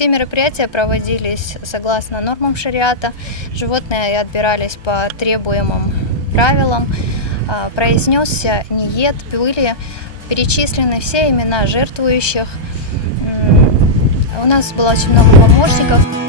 Все мероприятия проводились согласно нормам шариата, животные отбирались по требуемым правилам, произнесся ниет, были перечислены все имена жертвующих. У нас было очень много помощников.